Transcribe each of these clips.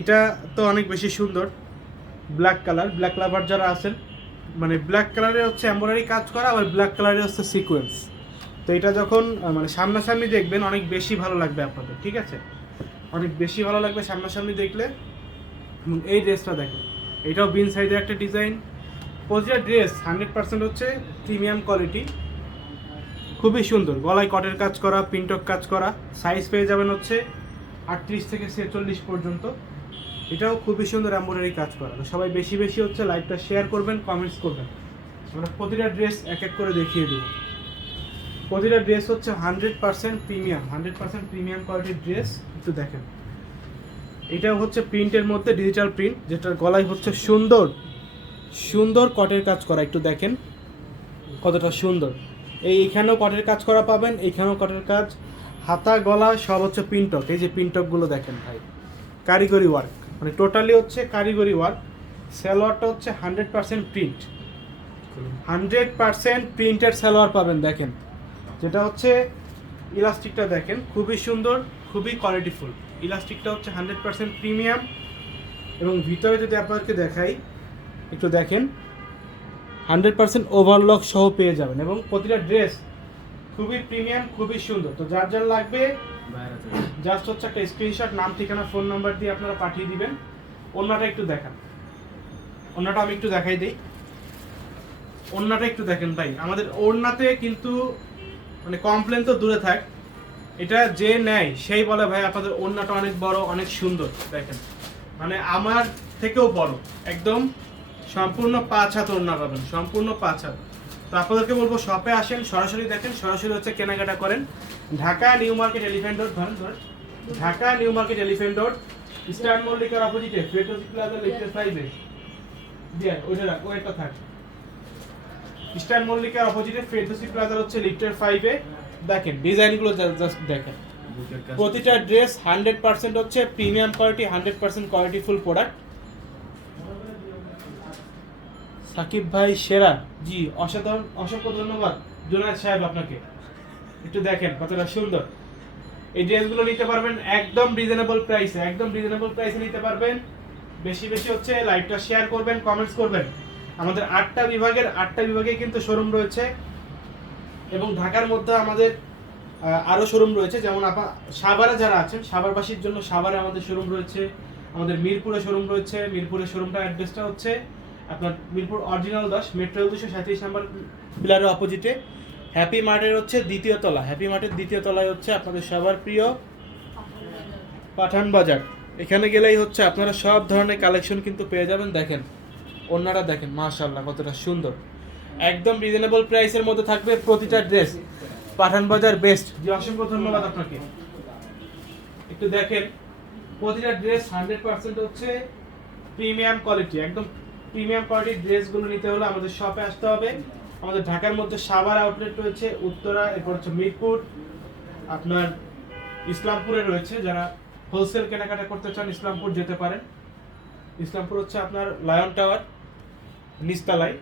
এটা তো অনেক বেশি সুন্দর। ব্ল্যাক কালার ব্ল্যাক লাভার যারা আছেন মানে ব্ল্যাক কালারে হচ্ছে এম্বয়ডারি কাজ করা, আবার ব্ল্যাক কালারে হচ্ছে সিকোয়েন্স তো এটা যখন মানে সামনাসামনি দেখবেন, অনেক বেশি ভালো লাগবে আপনাদের, ঠিক আছে? অনেক বেশি ভালো লাগবে সামনাসামনি দেখলে। এই ড্রেসটা দেখেন, এটাও বিন সাইজের একটা ডিজাইন প্রতিটা ড্রেস হান্ড্রেড পার্সেন্ট হচ্ছে প্রিমিয়াম কোয়ালিটি খুবই সুন্দর, গলায় কটের কাজ করা পিন্টক কাজ করা। সাইজ পেয়ে যাবেন হচ্ছে আটত্রিশ থেকে ছেচল্লিশ পর্যন্ত। এটাও খুবই সুন্দর এম্ব্রয়ডারি কাজ করা তো সবাই বেশি বেশি হচ্ছে লাইভটা শেয়ার করবেন কমেন্টস করবেন। আমরা প্রতিটা ড্রেস এক এক করে দেখিয়ে দেবো। প্রতিটা ড্রেস হচ্ছে hundred percent premium, hundred percent premium কোয়ালিটির ড্রেস, একটু দেখেন। এটাও হচ্ছে প্রিন্টের মধ্যে ডিজিটাল প্রিন্ট, যেটার গলায় হচ্ছে সুন্দর সুন্দর কটের কাজ করা, একটু দেখেন কতটা সুন্দর। এই এখানেও কটের কাজ করা পাবেন এইখানেও কটের কাজ। হাতা, গলা সব হচ্ছে পিন্টক এই যে পিন্টকগুলো দেখেন ভাই। কারিগরি ওয়ার্ক মানে টোটালি হচ্ছে কারিগরি ওয়ার্ক সালোয়ারটা হচ্ছে hundred percent print hundred percent printed salwar পাবেন, দেখেন। যেটা হচ্ছে ইলাস্টিকটা দেখেন, খুবই সুন্দর, খুবই কোয়ালিটিফুল ইলাস্টিকটা হচ্ছে হান্ড্রেড পার্সেন্ট প্রিমিয়াম এবং ভিতরে যদি আপনাদেরকে দেখাই, একটু দেখেন হান্ড্রেড পার্সেন্ট ওভারলক সহ পেয়ে যাবেন। এবং প্রতিটা ড্রেস খুবই প্রিমিয়াম খুবই সুন্দর। তো যার যার লাগবে জাস্ট হচ্ছে একটা স্ক্রিনশট নাম, ঠিকানা ফোন নাম্বার দিয়ে আপনারা পাঠিয়ে দিবেন। অন্যটা একটু দেখান। অন্যটা আমি একটু দেখাই দিই। ওড়নাটা একটু দেখেন ভাই। আমাদের ওড়নাতে কিন্তু মানে কমপ্লেন তো দূরে থাক। এটা যে নেয়, সেই বলে, ভাই, আপনাদের ওড়নাটা অনেক বড়, অনেক সুন্দর। দেখেন। মানে আমার থেকেও বড়। একদম সম্পূর্ণ পাঁচ হাত ওড়না পাবেন, সম্পূর্ণ পাঁচ হাত। তো আপনাদেরকে বলব শপে আসেন, সরাসরি দেখেন। সরাসরি হচ্ছে কেনাকাটা করেন। Dhaka New Market Elephant Road, ধরেন ধরেন। Dhaka New Market Elephant Road Eastern মল্লিকার অপোজিটে ফেটোজি প্লাজা লিফটের ফাইভে দিয়ে ওইটা রাখ ওইটা থাক। ইস্টার্ন মল্লিকার অপোজিটে ফেরদৌসি প্লাজার হচ্ছে লিফটের ফাইভে দেখেন ডিজাইনগুলো জাস্ট দেখেন। প্রতিটা ড্রেস হান্ড্রেড পার্সেন্ট হচ্ছে premium quality hundred percent quality full product Sakib ভাই সেরা। জি অসাধারণ অসংখ্য ধন্যবাদ। জুনায়দ সাহেব আপনাকে। একটু দেখেন কতটা সুন্দর। এই ড্রেসগুলো নিতে পারবেন একদম রিজনেবল প্রাইসে একদম রিজনেবল প্রাইসে নিতে পারবেন। বেশি বেশি হচ্ছে লাইভটা শেয়ার করবেন কমেন্টস করবেন। আমাদের আটটা বিভাগের আটটা বিভাগে কিন্তু শোরুম রয়েছে। এবং ঢাকার মধ্যে আমাদের আহ, আরও শোরুম রয়েছে। যেমন আপা সাভারে যারা আছেন সাভারবাসীর জন্য সাভারে আমাদের শোরুম রয়েছে। আমাদের মিরপুরে শোরুম রয়েছে। মিরপুরের শোরুমটা অ্যাড্রেসটা হচ্ছে আপনার মিরপুর অরিজিনাল দশ মেট্রো দুশো সাঁত্রিশ নাম্বার পিলারের অপোজিটে হ্যাপি মার্টের হচ্ছে দ্বিতীয় তলা। হ্যাপি মার্টের দ্বিতীয় তলায় হচ্ছে আপনাদের সবার প্রিয় পাঠান বাজার। এখানে গেলেই হচ্ছে আপনারা সব ধরনের কালেকশন কিন্তু পেয়ে যাবেন। দেখেন, অন্যরা দেখেন মাশাল্লাহ কতটা সুন্দর। একদম রিজনেবল প্রাইসের মধ্যে থাকবে প্রতিটা ড্রেস পাঠান বাজার বেস্ট জি, অসংখ্য ধন্যবাদ আপনাকে। একটু দেখেন, প্রতিটা ড্রেস হান্ড্রেড পার্সেন্ট হচ্ছে প্রিমিয়াম কোয়ালিটি একদম প্রিমিয়াম কোয়ালিটির ড্রেসগুলো নিতে হলে আমাদের শপে আসতে হবে। আমাদের ঢাকার মধ্যে সাভার আউটলেট রয়েছে, উত্তরা, এরপর হচ্ছে মিরপুর, আপনার ইসলামপুরে রয়েছে, যারা হোলসেল কেনাকাটা করতে চান ইসলামপুর যেতে পারেন। ইসলামপুর হচ্ছে আপনার লায়ন টাওয়ার নিচতলায়।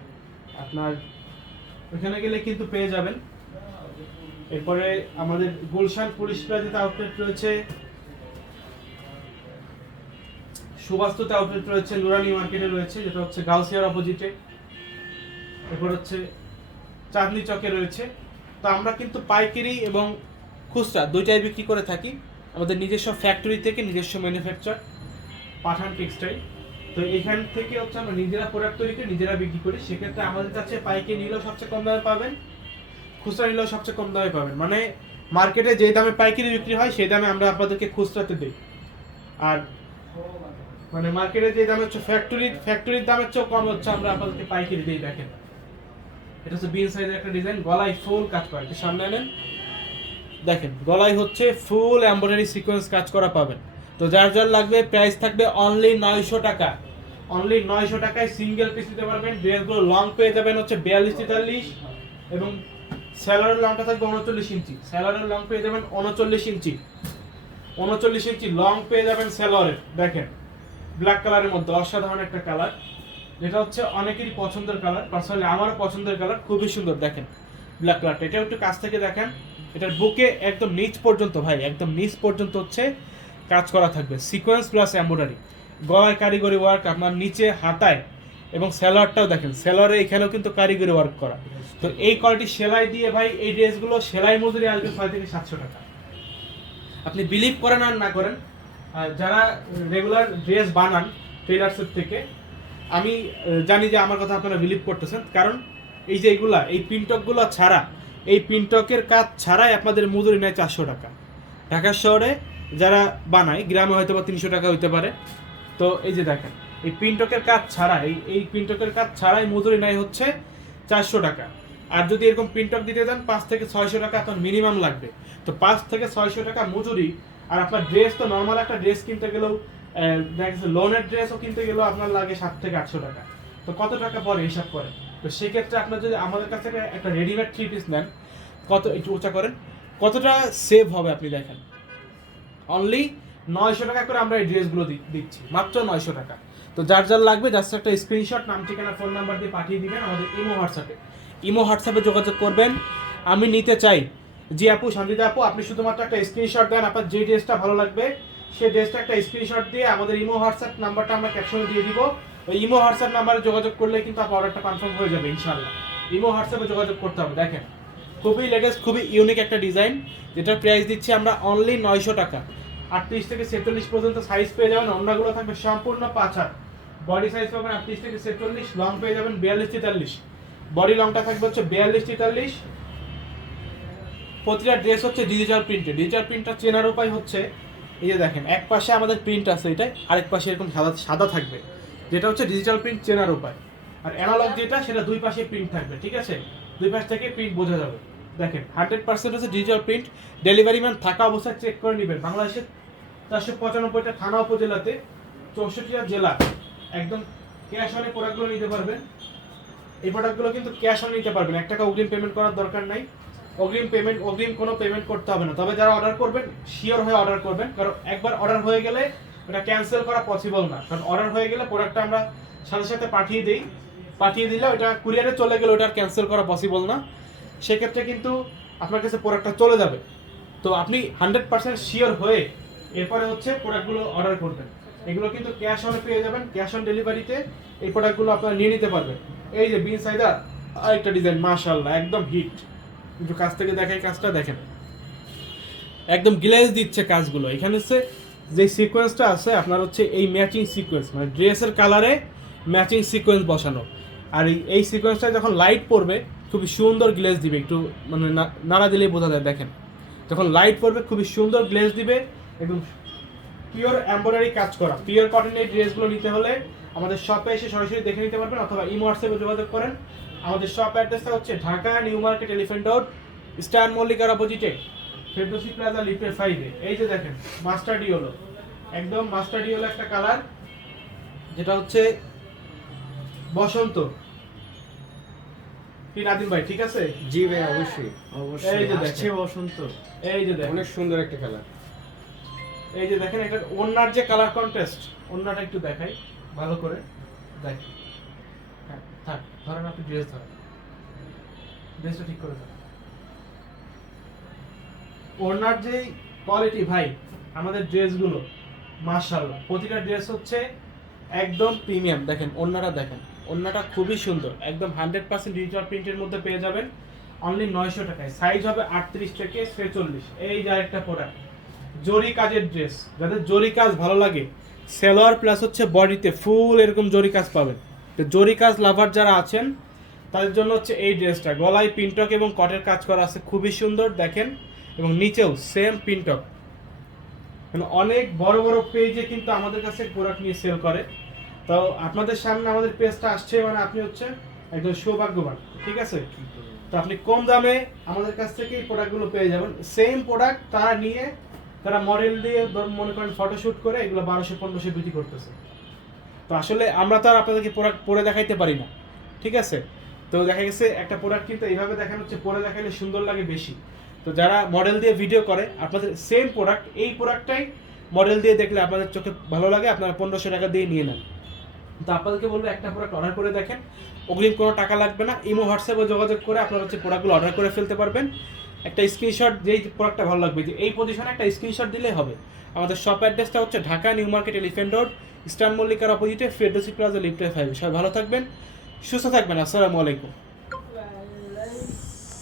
আপনার ওখানে গেলে কিন্তু পেয়ে যাবেন। এরপরে আমাদের গুলশান পুলিশ প্লাজাতে আউটলেট রয়েছে, সুবাস্তুতে আউটলেট রয়েছে, নুরানি মার্কেটে রয়েছে, যেটা হচ্ছে গাউসিয়ার অপোজিটে এরপর হচ্ছে চাঁদনি চকে রয়েছে। তো আমরা কিন্তু পাইকারি এবং খুচরা দুইটাই বিক্রি করে থাকি। আমাদের নিজস্ব ফ্যাক্টরি থেকে নিজস্ব ম্যানুফ্যাকচার পাঠান টেক্সটাইল তো এখান থেকে হচ্ছে আমরা নিজেরা প্রোডাক্ট তৈরি করে নিজেরা বিক্রি করি। সেক্ষেত্রে আমাদের কাছে পাইকারি নিলেও সবচেয়ে কম দামে পাবেন, খুচরা নিলেও সবচেয়ে কম দামে পাবেন। মানে মার্কেটে যে দামে পাইকারি বিক্রি হয়, সেই দামে আমরা আপনাদেরকে খুচরাতে দিই। আর মানে মার্কেটে যে দাম হচ্ছে ফ্যাক্টরি ফ্যাক্টরির দামের চেয়েও কম হচ্ছে, আমরা আপনাদেরকে পাইকারি দিই, দেখেন। এটা হচ্ছে বিন সাইজের একটা ডিজাইন, গলায় ফুল কাজ করা। একটু সামনে আনেন। দেখেন, গলায় হচ্ছে ফুল এমব্রয়ডারি সিকোয়েন্স কাজ করা পাবেন। তো যার যার লাগবে, প্রাইস থাকবে অনলি নয়শো টাকা। অনলি নয়শো টাকায় সিঙ্গেল পিস নিতে পারবেন। ড্রেসগুলো লং পেয়ে যাবেন হচ্ছে বিয়াল্লিশ তেতাল্লিশ এবং স্যালারের লংটা থাকবে উনচল্লিশ ইঞ্চি। স্যালারের লং পেয়ে যাবেন উনচল্লিশ ইঞ্চি। উনচল্লিশ ইঞ্চি লং পেয়ে যাবেন স্যালোয়ারের। দেখেন, ব্ল্যাক কালারের মধ্যে অসাধারণ একটা কালার। যেটা হচ্ছে অনেকেরই পছন্দের কালার পার্সোনালি আমারও পছন্দের কালার খুবই সুন্দর, দেখেন ব্ল্যাক কালারটা এটাও একটু কাছ থেকে দেখেন, এটার বুকে একদম নিচ পর্যন্ত ভাই, একদম নিচ পর্যন্ত হচ্ছে কাজ করা থাকবে। সিকোয়েন্স প্লাস এম্ব্রয়ডারি গলায় কারিগরি ওয়ার্ক আপনার নিচে হাতায় এবং স্যালোয়ারটাও দেখেন স্যালোয়ারে এখানেও কিন্তু কারিগরি ওয়ার্ক করা। তো এই কোয়ালিটি সেলাই দিয়ে ভাই, এই ড্রেসগুলো সেলাই মজুরি আসবে ছয় থেকে সাতশো টাকা। আপনি বিলিভ করেন আর না করেন যারা রেগুলার ড্রেস বানান টেলার্সের থেকে আমি জানি যে আমার কথা আপনারা বিলিভ করতেছেন, কারণ এই যে এইগুলা, এই পিনটকগুলো ছাড়া, এই পিনটকের কাজ ছাড়াই আপনাদের মজুরি নেয় চারশো টাকা। ঢাকা শহরে যারা বানায়, গ্রামে হয়তো বা তিনশো টাকা হইতে পারে। তো এই যে দেখেন, এই পিনটকের কাজ ছাড়া, এই এই পিনটকের কাজ ছাড়াই মজুরি নেয় হচ্ছে চারশো টাকা। আর যদি এরকম পিনটক দিতে যান পাঁচ থেকে ছয়শো টাকা এখন মিনিমাম লাগবে। তো পাঁচ থেকে ছয়শো টাকা মজুরি, আর আপনার ড্রেস তো নর্মাল একটা ড্রেস কিনতে গেলেও দেখা লোনের ড্রেসও কিনতে গেলেও আপনার লাগে সাত থেকে আটশো টাকা। তো কত টাকা পরে হিসাব করে তো সেক্ষেত্রে আপনার যদি আমাদের কাছ একটা রেডিমেড থ্রি পিস নেন, কত একটু উঁচা করেন, কতটা সেভ হবে আপনি দেখেন? অনলি নয়শো টাকা করে আমরা এই ড্রেসগুলো দিচ্ছি, মাত্র নয়শো টাকা। তো যার যার লাগবে জাস্ট একটা স্ক্রিনশট নাম, ঠিকানা ফোন নাম্বার দিয়ে পাঠিয়ে দিবেন আমাদের ইমো হোয়াটসঅ্যাপে ইমো হোয়াটসঅ্যাপে যোগাযোগ করবেন। আমি নিতে চাই। জি আপু, সঞ্জিতা আপু, আপনি শুধুমাত্র একটা স্ক্রিনশট দেন, আপনার যে ড্রেসটা ভালো লাগবে সেই ড্রেসটা একটা স্ক্রিনশট দিয়ে আমাদের ইমো হোয়াটসঅ্যাপ নাম্বারটা আমরা ক্যাপশনে দিয়ে দিব। ওই ইমো হোয়াটসঅ্যাপ নাম্বারে যোগাযোগ করলে কিন্তু আপনার অর্ডারটা কনফার্ম হয়ে যাবে, ইনশাআল্লাহ। ইমো হোয়াটসঅ্যাপে যোগাযোগ করতে হবে, দেখেন। খুবই লেটেস্ট খুবই ইউনিক একটা ডিজাইন যেটার প্রাইস দিচ্ছি আমরা অনলি নয়শো টাকা। আটত্রিশ থেকে ছেচল্লিশ পর্যন্ত সাইজ পেয়ে যাবেন অন্যগুলো থাকবে সম্পূর্ণ পাঁচ হাত। বডি সাইজ পাবেন আটত্রিশ থেকে ছেচল্লিশ লং পেয়ে যাবেন বিয়াল্লিশ, তেতাল্লিশ। বডি লংটা থাকবে হচ্ছে বিয়াল্লিশ, তেতাল্লিশ। প্রতিটা ড্রেস হচ্ছে ডিজিটাল প্রিন্টে ডিজিটাল প্রিন্টটা চেনার উপায় হচ্ছে এই যে দেখেন, এক পাশে আমাদের প্রিন্ট আছে এটাই, আরেক পাশে এরকম সাদা সাদা থাকবে, যেটা হচ্ছে ডিজিটাল প্রিন্ট চেনার উপায়। আর অ্যানালগ যেটা, সেটা দুই পাশে প্রিন্ট থাকবে, ঠিক আছে? দুই পাশ থেকে প্রিন্ট বোঝা যাবে। দেখেন হান্ড্রেড পার্সেন্ট হচ্ছে ডিজিটাল প্রিন্ট ডেলিভারি ম্যান থাকা অবস্থায় চেক করে নেবেন। বাংলাদেশের চারশো পঁচানব্বইটা থানা উপজেলাতে চৌষট্টিটা জেলা একদম ক্যাশ অনে প্রোডাক্টগুলো নিতে পারবেন। এই প্রোডাক্টগুলো কিন্তু ক্যাশ অন নিতে পারবেন। এক টাকা অগ্রিম পেমেন্ট করার দরকার নাই। অগ্রিম পেমেন্ট অগ্রিম কোনো পেমেন্ট করতে হবে না। তবে যারা অর্ডার করবেন শিওর হয়ে অর্ডার করবেন। কারণ একবার অর্ডার হয়ে গেলে ওটা ক্যান্সেল করা পসিবল না। কারণ অর্ডার হয়ে গেলে প্রোডাক্টটা আমরা সাথে সাথে পাঠিয়ে দিই। পাঠিয়ে দিলে ওটা কুরিয়ারে চলে গেলে ওটা ক্যান্সেল করা পসিবল না। সেক্ষেত্রে কিন্তু আপনার কাছে প্রোডাক্টটা চলে যাবে। তো আপনি হান্ড্রেড পার্সেন্ট শিওর হয়ে এরপরে হচ্ছে প্রোডাক্টগুলো অর্ডার করবেন। এগুলো কিন্তু ক্যাশ অনে পেয়ে যাবেন। ক্যাশ অন ডেলিভারিতে এই প্রোডাক্টগুলো আপনারা নিয়ে নিতে পারবেন। এই যে বিন সাইদার আরেকটা ডিজাইন মাশাআল্লাহ, একদম হিট একটু কাছ থেকে দেখাই কাজটা দেখেন। একদম গ্লেজ দিচ্ছে কাজগুলো। এখানে হচ্ছে যে সিকোয়েন্সটা আছে, আপনার হচ্ছে এই ম্যাচিং সিকোয়েন্স মানে ড্রেসের কালারে ম্যাচিং সিকোয়েন্স বসানো। আর এই সিকোয়েন্সটা যখন লাইট পড়বে, খুবই সুন্দর গ্লেজ দিবে। একটু মানে নাড়া দিলেই বোঝা যায়, দেখেন। যখন লাইট পড়বে, খুবই সুন্দর গ্লেজ দিবে, একদম পিওর এমব্রয়ডারি কাজ করা। পিওর কটনের এই ড্রেসগুলো নিতে হলে আমাদের শপে এসে সরাসরি দেখে নিতে পারবেন, অথবা ইমো হোয়াটসঅ্যাপে যোগাযোগ করেন। আমাদের শপ অ্যাড্রেসটা হচ্ছে Dhaka New Market Elephant Road Star মল্লিকার অপোজিটে ফেব্রুসি প্লাজা লিফটের ফাইভে এই যে দেখেন মাস্টার ডিওলো একদম মাস্টার ডিওলো একটা কালার যেটা হচ্ছে বসন্ত। কি নাদিম ভাই ঠিক আছে? জি ভাই অবশ্যই এই অবশ্যই যে দেখেন। বসন্ত। এই যে দেখেন। অনেক সুন্দর একটা কালার এই যে দেখেন এটা ওনার যে কালার কন্টেস্ট ওনাটা একটু দেখাই ভালো করে। দেখ হ্যাঁ থাক, ধরেন আপনি ড্রেস ধরেন। ড্রেসটা ঠিক করে ধরেন। ওনার যে কোয়ালিটি ভাই, আমাদের ড্রেসগুলো মার্শাল্লাহ প্রতিটা ড্রেস হচ্ছে একদম প্রিমিয়াম দেখেন ওনাটা দেখেন। ওনাটা খুবই সুন্দর। একদম হান্ড্রেড পার্সেন্ট ডিজিটাল প্রিন্টের মধ্যে পেয়ে যাবেন। অনলি নয়শো টাকায়। সাইজ হবে আটত্রিশ থেকে ছেচল্লিশ। এই যে আরেকটা প্রোডাক্ট জরি কাজের ড্রেস যাদের জরি কাজ ভালো লাগে সেলোয়ার প্লাস হচ্ছে বডিতে ফুল এরকম জরি কাজ পাবেন। তো জরি কাজ লাভার যারা আছেন, তাদের জন্য হচ্ছে এই ড্রেসটা। গলায় পিনটক এবং কটের কাজ করা আছে, খুবই সুন্দর, দেখেন। এবং নিচেও সেম পিনটক। মানে অনেক বড় বড় পেজে কিন্তু আমাদের কাছে প্রোডাক্ট নিয়ে সেল করে। তো আপনাদের সামনে আমাদের পেজটা আসছে মানে আপনি হচ্ছে একদম সৌভাগ্যবান, ঠিক আছে? তো আপনি কম দামে আমাদের কাছ থেকে এই প্রোডাক্টগুলো পেয়ে যাবেন। সেম প্রোডাক্ট তারা নিয়ে, তারা মডেল দিয়ে মনে করেন ফটোশুট করে, এগুলো বারোশো, পনেরোশো বিক্রি করতেছে। তো আসলে আমরা তো আর আপনাদেরকে প্রোডাক্ট পরে দেখাইতে পারি না, ঠিক আছে? তো দেখা গেছে একটা প্রোডাক্ট কিন্তু এইভাবে দেখানো হচ্ছে, পরে দেখাইলে সুন্দর লাগে বেশি। তো যারা মডেল দিয়ে ভিডিও করে, আপনাদের সেম প্রোডাক্ট এই প্রোডাক্টটাই মডেল দিয়ে দেখলে আপনাদের চোখে ভালো লাগে, আপনারা পনেরোশো টাকা দিয়ে নিয়ে নেন। তো আপনাদেরকে বলব, একটা প্রোডাক্ট অর্ডার করে দেখেন। অগ্রিম কোনো টাকা লাগবে না, ইমো, হোয়াটসঅ্যাপে যোগাযোগ করে আপনারা হচ্ছে প্রোডাক্টগুলো অর্ডার করে ফেলতে পারবেন। একটা স্ক্রিনশট যেই প্রোডাক্টটা ভালো লাগবে, যে এই পজিশনে একটা স্ক্রিনশট দিলেই হবে। আমাদের শপ অ্যাড্রেসটা হচ্ছে Dhaka New Market Elephant Road Eastern মল্লিকার অপোজিটে ফেডোসি প্লাজা লিফটে ফাইভ সবাই ভালো থাকবেন সুস্থ থাকবেন আসসালামু আলাইকুম।